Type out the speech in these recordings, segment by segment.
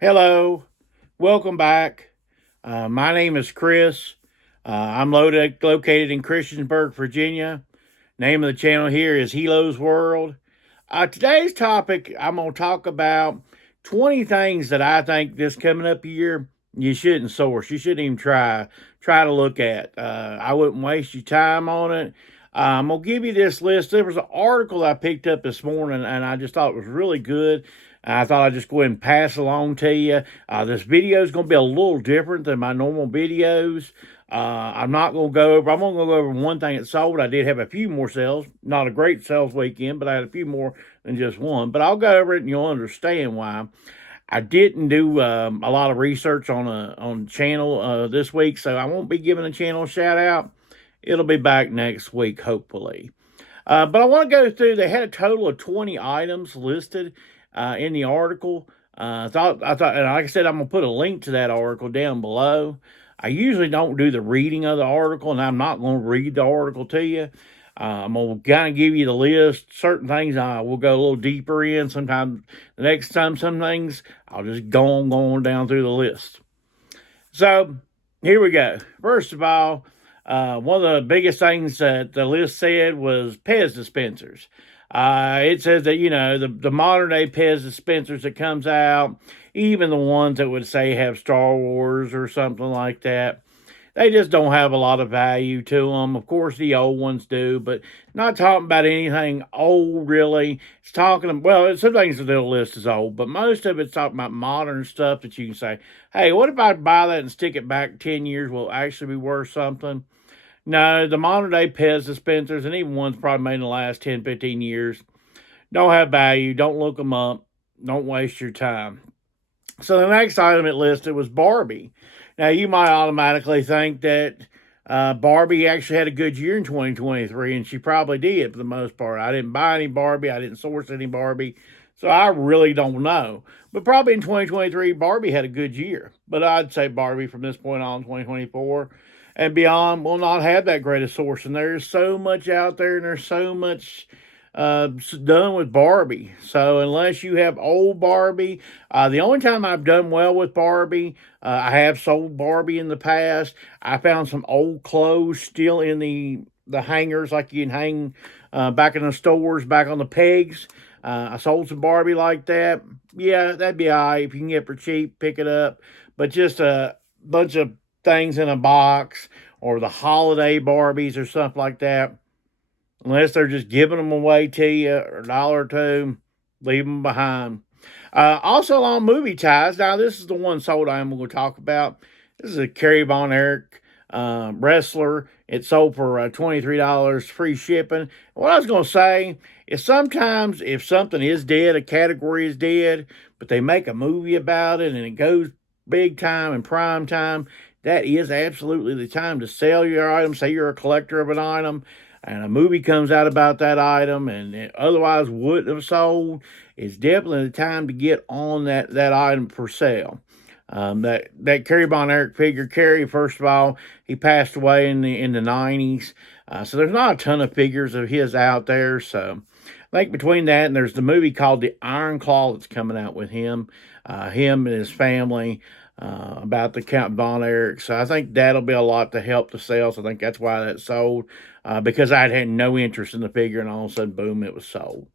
Hello, welcome back. My name is Chris. I'm located in Christiansburg, Virginia. Name of the channel here is Helo's World. Today's topic, I'm going to talk about 20 things that I think this coming up year you shouldn't source. You shouldn't even try to look at. I wouldn't waste your time on it. I'm going to give you this list. There was an article I picked up this morning, and I just thought it was really good. I thought I'd just go ahead and pass along to you. This video is going to be a little different than my normal videos. I'm not going to go over, I'm going to go over one thing that sold. I did have a few more sales, not a great sales weekend, but I had a few more than just one. But I'll go over it and you'll understand why. I didn't do a lot of research on the channel this week, so I won't be giving the channel a shout out. It'll be back next week, hopefully. But I want to go through. They had a total of 20 items listed in the article. And like I said, I'm gonna put a link to that article down below. I usually don't do the reading of the article, and I'm not going to read the article to you. I'm going to kind of give you the list. Certain things I will go a little deeper in. Sometimes the next time, some things I'll just go on down through the list. So here we go. First of all, one of the biggest things that the list said was Pez dispensers. It says that, the modern day Pez dispensers that comes out, even the ones that would say have Star Wars or something like that, they just don't have a lot of value to them. Of course, the old ones do, but not talking about anything old, really. It's talking, well, some things in the list is old, but most of it's talking about modern stuff that you can say, hey, what if I buy that and stick it back 10 years? Will it actually be worth something? No, the modern day Pez dispensers, and even ones probably made in the last 10, 15 years, don't have value. Don't look them up. Don't waste your time. So the next item it listed was Barbie. Now, you might automatically think that Barbie actually had a good year in 2023, and she probably did for the most part. I didn't buy any Barbie. I didn't source any Barbie. So I really don't know. But probably in 2023, Barbie had a good year. But I'd say Barbie from this point on, 2024 and beyond, will not have that great a source. And there's so much out there, and there's so much done with Barbie. So unless you have old Barbie, the only time I've done well with Barbie, I have sold Barbie in the past. I found some old clothes still in the hangers, like you can hang back in the stores, back on the pegs. I sold some Barbie like that. Yeah, that'd be all right. If you can get it for cheap, pick it up. But just a bunch of things in a box or the holiday Barbies or stuff like that, unless they're just giving them away to you or a dollar or two, leave them behind. Also on movie ties, now this is the one sold I'm going to talk about. This is a Carrie Von Erich Wrestler. It sold for $23 free shipping. What I was going to say is sometimes if something is dead, a category is dead, but they make a movie about it and it goes big time and prime time, that is absolutely the time to sell your item. Say you're a collector of an item and a movie comes out about that item and it otherwise wouldn't have sold, it's definitely the time to get on that item for sale. That Carrie Von Erich figure, Carrie, first of all, he passed away in the 90s. So there's not a ton of figures of his out there. So I think between that and there's the movie called The Iron Claw that's coming out with him and his family, about the Count Von Erich. So I think that'll be a lot to help the sales. I think that's why that sold, because I'd had no interest in the figure, and all of a sudden, boom, it was sold.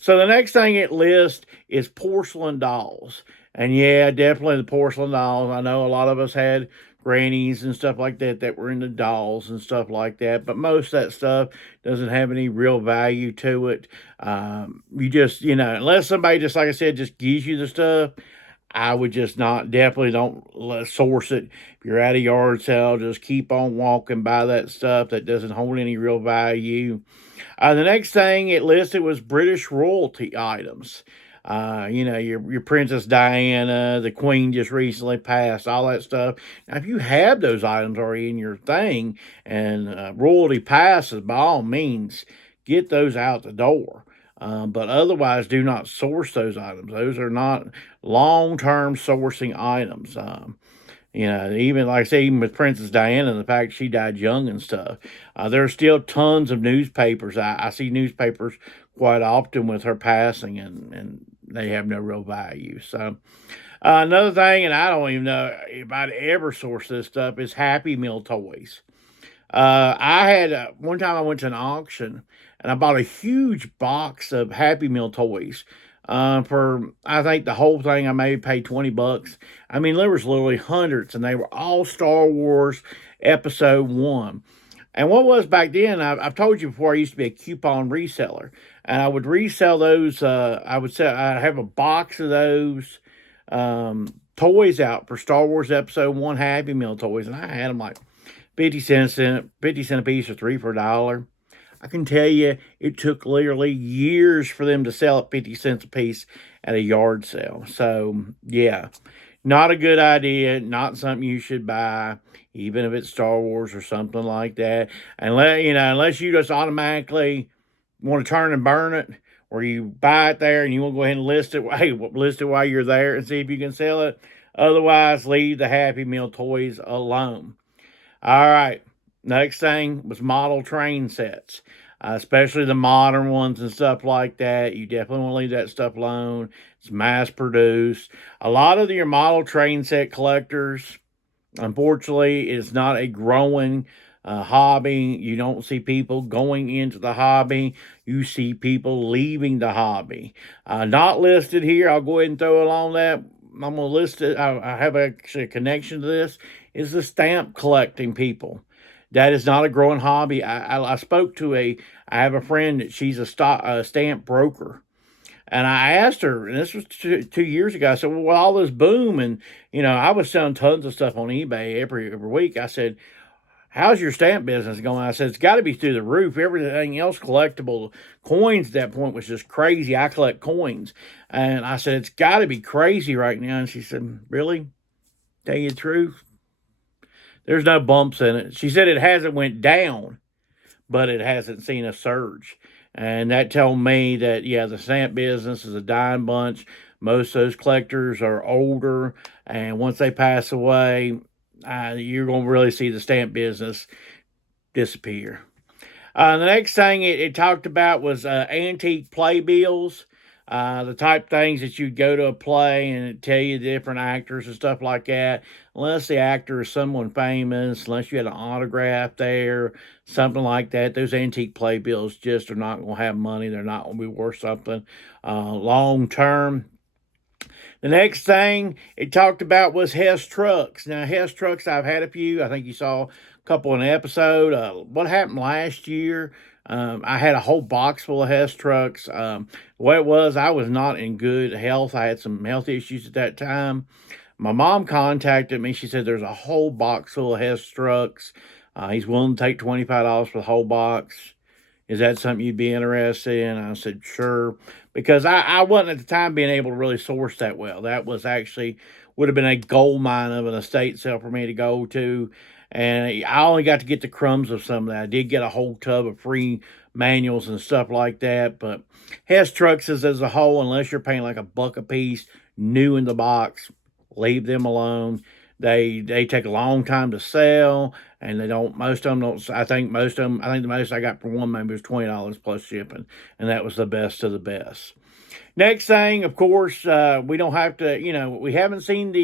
So the next thing it lists is porcelain dolls. And yeah, definitely the porcelain dolls. I know a lot of us had grannies and stuff like that that were into dolls and stuff like that, but most of that stuff doesn't have any real value to it. You just, unless somebody, just like I said, just gives you the stuff, I would just not, definitely don't source it. If you're at a yard sale, just keep on walking by that stuff that doesn't hold any real value. The next thing it listed was British royalty items. Your Princess Diana, the Queen just recently passed, all that stuff. Now, if you have those items already in your thing and royalty passes, by all means, get those out the door. But otherwise, do not source those items. Those are not long-term sourcing items. Even like I say, even with Princess Diana, the fact she died young and stuff, there's still tons of newspapers. I see newspapers quite often with her passing, and they have no real value. So another thing, and I don't even know if I'd ever source this stuff, is Happy Meal toys. I had one time I went to an auction and I bought a huge box of Happy Meal toys. For I think the whole thing I maybe paid $20. I mean, there was literally hundreds, and they were all Star Wars Episode One. And what was back then, I've told you before, I used to be a coupon reseller, and I would resell those. I'd have a box of those toys out for Star Wars Episode One Happy Meal toys, and I had them like 50 cent a piece, or three for $1. I can tell you, it took literally years for them to sell at 50 cents a piece at a yard sale. So yeah, not a good idea. Not something you should buy, even if it's Star Wars or something like that. Unless you just automatically want to turn and burn it, or you buy it there and you want to go ahead and list it. Hey, list it while you're there and see if you can sell it. Otherwise, leave the Happy Meal toys alone. All right. Next thing was model train sets, especially the modern ones and stuff like that. You definitely want to leave that stuff alone. It's mass produced. A lot of your model train set collectors, unfortunately, is not a growing hobby. You don't see people going into the hobby. You see people leaving the hobby. Not listed here. I'll go ahead and throw along that. I'm going to list it. I have actually a connection to this. Is the stamp collecting people. That is not a growing hobby. I spoke to I have a friend that she's a stamp broker. And I asked her, and this was 2 years ago, I said, well, all this boom, and, I was selling tons of stuff on eBay every week. I said, how's your stamp business going? I said, it's got to be through the roof. Everything else collectible, coins at that point was just crazy. I collect coins. And I said, it's got to be crazy right now. And she said, really? Tell you the truth? There's no bumps in it. She said it hasn't went down, but it hasn't seen a surge. And that told me that, yeah, the stamp business is a dying bunch. Most of those collectors are older, and once they pass away, you're going to really see the stamp business disappear. The next thing it talked about was antique playbills. The type things that you'd go to a play and it tell you the different actors and stuff like that. Unless the actor is someone famous, unless you had an autograph there, something like that, those antique playbills just are not going to have money. They're not going to be worth something long term. The next thing it talked about was Hess trucks. Now, Hess trucks, I've had a few. I think you saw a couple in an episode. What happened last year? I had a whole box full of Hess trucks. What it was, I was not in good health. I had some health issues at that time. My mom contacted me. She said there's a whole box full of Hess trucks. He's willing to take $25 for the whole box. Is that something you'd be interested in? I said, sure. Because I wasn't at the time being able to really source that well. That was actually, would have been a gold mine of an estate sale for me to go to. And I only got to get the crumbs of some of that. I did get a whole tub of free manuals and stuff like that. But Hess trucks as a whole, unless you're paying like $1 a piece, new in the box, leave them alone. They take a long time to sell, and they don't. Most of them don't. I think the most I got for one maybe was $20 plus shipping, and that was the best of the best. Next thing, of course, we don't have to. We haven't seen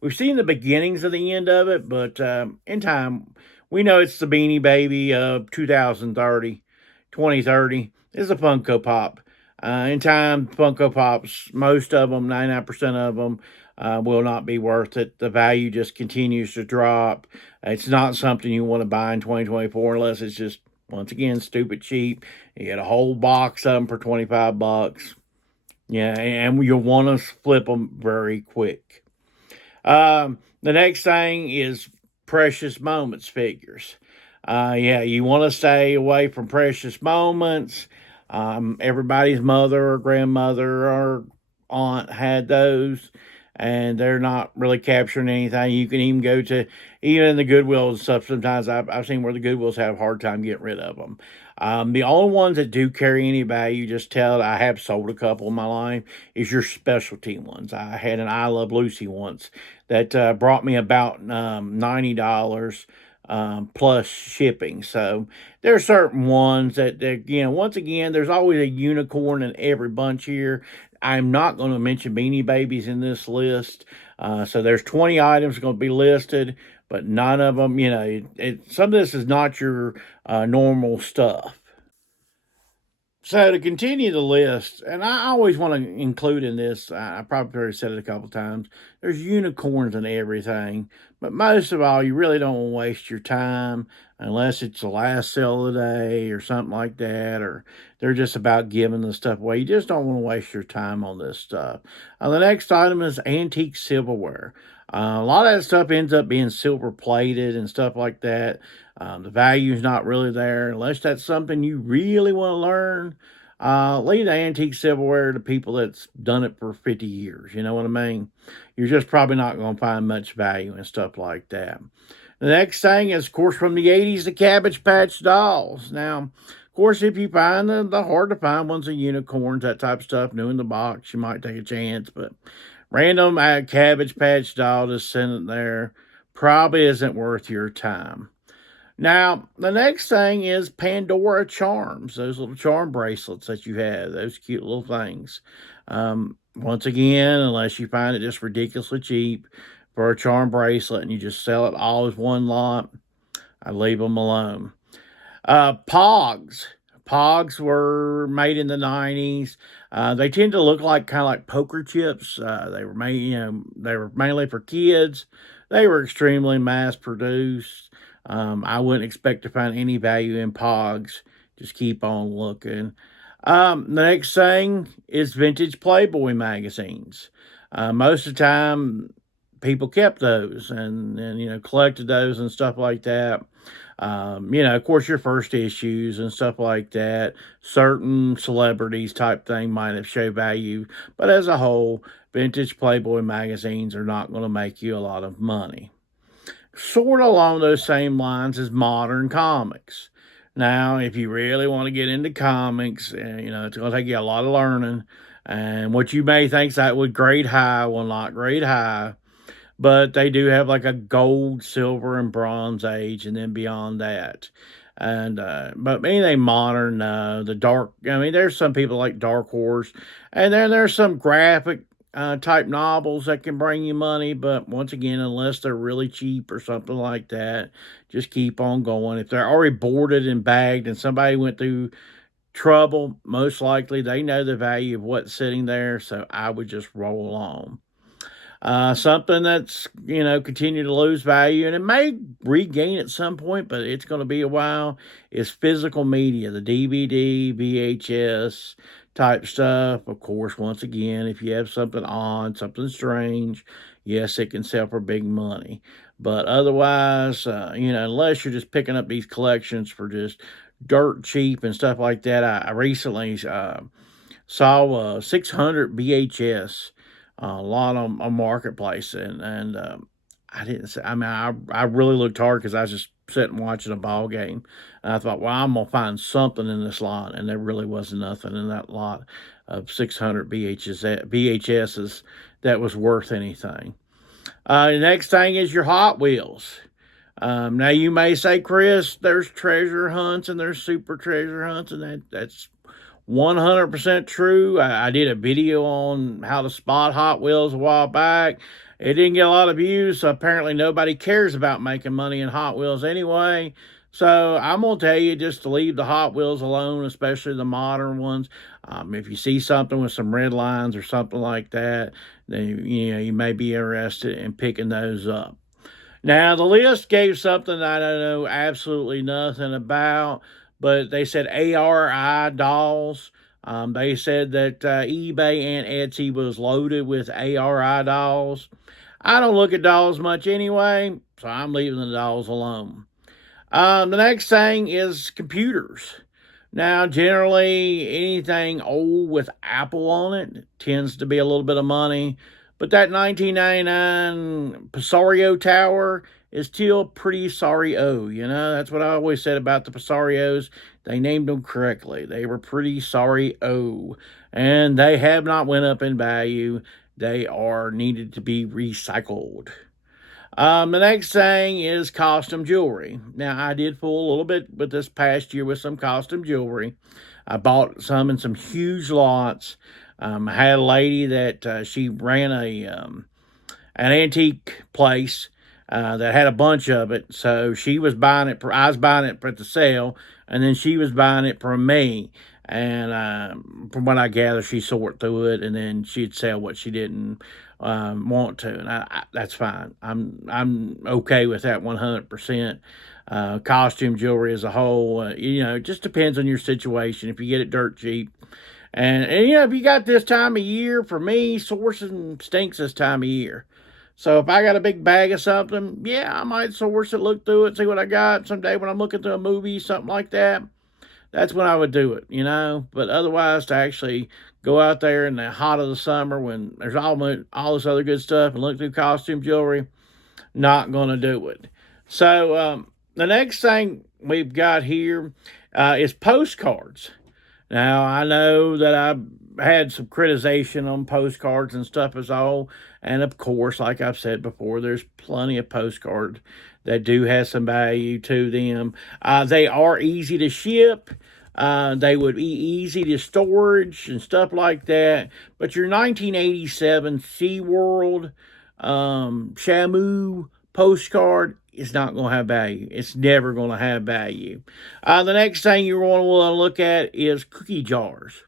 we've seen the beginnings of the end of it, but in time, we know it's the Beanie Baby of 2030. It's a Funko Pop. In time, Funko Pops, most of them, 99% of them, will not be worth it. The value just continues to drop. It's not something you want to buy in 2024 unless it's just, once again, stupid cheap. You get a whole box of them for $25. Yeah, and you'll want to flip them very quick. The next thing is Precious Moments figures. You want to stay away from Precious Moments. Everybody's mother or grandmother or aunt had those, and they're not really capturing anything. You can even go to, even in the Goodwill and stuff, sometimes I've seen where the Goodwills have a hard time getting rid of them. The only ones that do carry any value, just tell I have sold a couple in my life, is your specialty ones. I had an I Love Lucy once that brought me about $90 plus shipping. So there are certain ones that once again, there's always a unicorn in every bunch here. I'm not going to mention Beanie Babies in this list. So there's 20 items going to be listed, but none of them, some of this is not your normal stuff. So to continue the list, and I always want to include in this, I probably already said it a couple times, there's unicorns and everything, but most of all, you really don't want to waste your time unless it's the last sale of the day or something like that, or they're just about giving the stuff away. You just don't want to waste your time on this stuff. The next item is antique silverware. A lot of that stuff ends up being silver plated and stuff like that. The value is not really there unless that's something you really want to learn. Leave the antique silverware to people that's done it for 50 years. You know what I mean? You're just probably not going to find much value in stuff like that. The next thing is, of course, from the 80s, the Cabbage Patch Dolls. Now, of course, if you find the hard to find ones, the unicorns, that type of stuff, new in the box, you might take a chance. But random Cabbage Patch doll just sitting there probably isn't worth your time. Now, the next thing is Pandora charms, those little charm bracelets that you have, those cute little things. Once again, unless you find it just ridiculously cheap for a charm bracelet and you just sell it all as one lot, I leave them alone. Pogs. Pogs were made in the 90s. They tend to look like kind of like poker chips. They were made, they were mainly for kids. They were extremely mass produced. I wouldn't expect to find any value in Pogs. Just keep on looking. The next thing is vintage Playboy magazines. Most of the time, people kept those and collected those and stuff like that. Of course, your first issues and stuff like that. Certain celebrities type thing might have show value, but as a whole, vintage Playboy magazines are not going to make you a lot of money. Sort of along those same lines as modern comics. Now, if you really want to get into comics, it's going to take you a lot of learning. And what you may think that would grade high will not grade high. But they do have like a gold, silver, and bronze age, and then beyond that. And but anything modern, the dark. There's some people like Dark Horse, and then there's some graphic type novels that can bring you money. But once again, unless they're really cheap or something like that, just keep on going. If they're already boarded and bagged, and somebody went through trouble, most likely they know the value of what's sitting there. So I would just roll on. Something that's, continue to lose value, and it may regain at some point, but it's going to be a while, is physical media, the DVD, VHS type stuff. Of course, once again, if you have something odd, something strange, yes, it can sell for big money. But otherwise, unless you're just picking up these collections for just dirt cheap and stuff like that, I recently saw 600 VHS a lot on a marketplace, and I didn't say. I really looked hard because I was just sitting watching a ball game, and I thought, well, I'm gonna find something in this lot, and there really wasn't nothing in that lot of 600 VHSs that was worth anything. The next thing is your Hot Wheels. Now you may say, Chris, there's treasure hunts and there's super treasure hunts, and that's 100% true. I did a video on how to spot Hot Wheels a while back. It didn't get a lot of views, so apparently nobody cares about making money in Hot Wheels anyway. So I'm going to tell you just to leave the Hot Wheels alone, especially the modern ones. If you see something with some red lines or something like that, then you may be interested in picking those up. Now, the list gave something I don't know absolutely nothing about, but they said ARI dolls. They said that eBay and Etsy was loaded with ARI dolls. I don't look at dolls much anyway, so I'm leaving the dolls alone. The next thing is computers. Now, generally, anything old with Apple on it tends to be a little bit of money, but that 1999 Pisario Tower is still pretty sorry-o. That's what I always said about the Pisarios. They named them correctly. They were pretty sorry-o, and they have not went up in value. They are needed to be recycled. The next thing is costume jewelry. Now, I did fool a little bit with this past year with some costume jewelry. I bought some in some huge lots. I had a lady that she ran an antique place that had a bunch of it. So she was buying it. I was buying it at the sale, and then she was buying it from me. And from what I gather, she sort through it, and then she'd sell what she didn't want to, and that's fine. I'm okay with that 100%. Costume jewelry as a whole, it just depends on your situation. If you get it dirt cheap, and if you got this time of year, for me, sourcing stinks this time of year. So if I got a big bag of something, yeah, I might source it, look through it, see what I got. Someday when I'm looking through a movie, something like that, that's when I would do it, But otherwise, to actually go out there in the hot of the summer when there's all this other good stuff and look through costume jewelry, not going to do it. So the next thing we've got here is postcards. Now, I know that I've had some criticization on postcards and stuff as all, and of course, like I've said before, there's plenty of postcards that do have some value to them. They are easy to ship. They would be easy to storage and stuff like that. But your 1987 SeaWorld Shamu postcard is not going to have value. It's never going to have value. The next thing you're going to want to look at is cookie jars.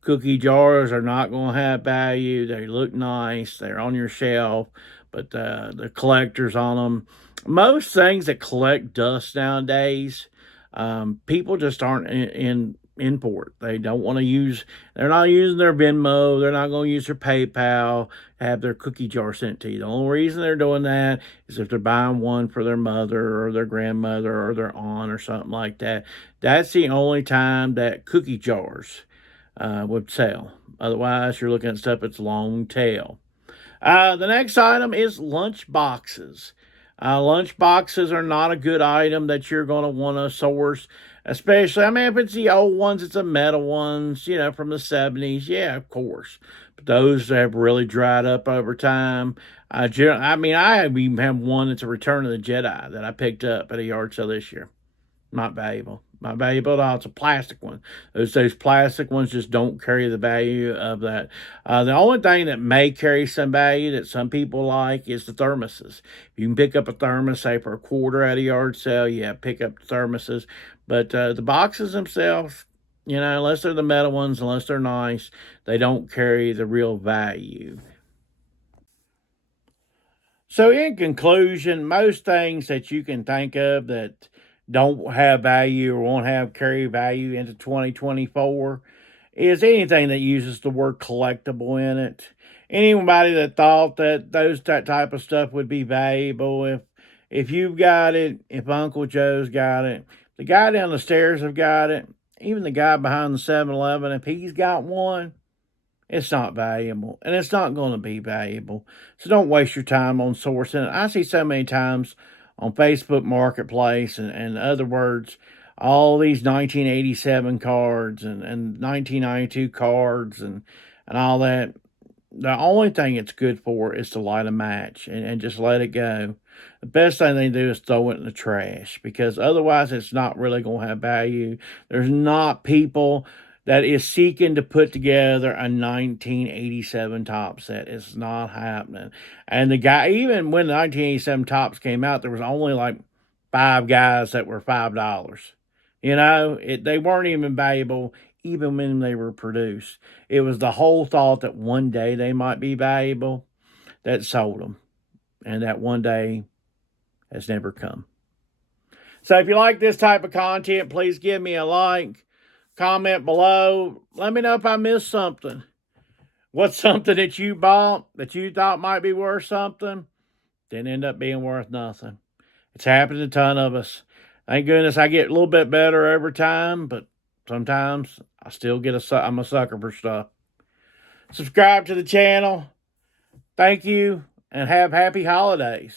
Cookie jars are not going to have value. They look nice. They're on your shelf, but the collectors on them. Most things that collect dust nowadays, people just aren't in import. They don't want to use, they're not using their Venmo. They're not going to use their PayPal to have their cookie jar sent to you. The only reason they're doing that is if they're buying one for their mother or their grandmother or their aunt or something like that. That's the only time that cookie jars would sell. Otherwise, you're looking at stuff that's long tail. The next item is lunch boxes. Lunch boxes are not a good item that you're going to want to source, especially, if it's the old ones, it's the metal ones, from the 70s. Yeah, of course. But those have really dried up over time. I even have one that's a Return of the Jedi that I picked up at a yard sale this year. Not valuable. Not valuable at all. It's a plastic one. Those plastic ones just don't carry the value of that. The only thing that may carry some value that some people like is the thermoses. You can pick up a thermos, say, for $1 at a yard sale. Yeah, pick up the thermoses. But the boxes themselves, unless they're the metal ones, unless they're nice, they don't carry the real value. So in conclusion, most things that you can think of that don't have value or won't have carry value into 2024 is anything that uses the word collectible in it. Anybody that thought that that type of stuff would be valuable, if you've got it, if Uncle Joe's got it, the guy down the stairs have got it, even the guy behind the 7-Eleven, if he's got one, it's not valuable, and it's not going to be valuable. So don't waste your time on sourcing it. I see so many times on Facebook Marketplace and other words, all these 1987 cards and 1992 cards and all that. The only thing it's good for is to light a match and just let it go. The best thing they do is throw it in the trash because otherwise it's not really going to have value. There's not people that is seeking to put together a 1987 top set. It's not happening. And the guy, even when the 1987 tops came out, there was only like 5 guys that were $5. They weren't even valuable even when they were produced. It was the whole thought that one day they might be valuable that sold them. And that one day has never come. So if you like this type of content, please give me a like. Comment below. Let me know if I missed something. What's something that you bought that you thought might be worth something? Didn't end up being worth nothing. It's happened to a ton of us. Thank goodness I get a little bit better over time, but sometimes I still I'm a sucker for stuff. Subscribe to the channel. Thank you, and have happy holidays.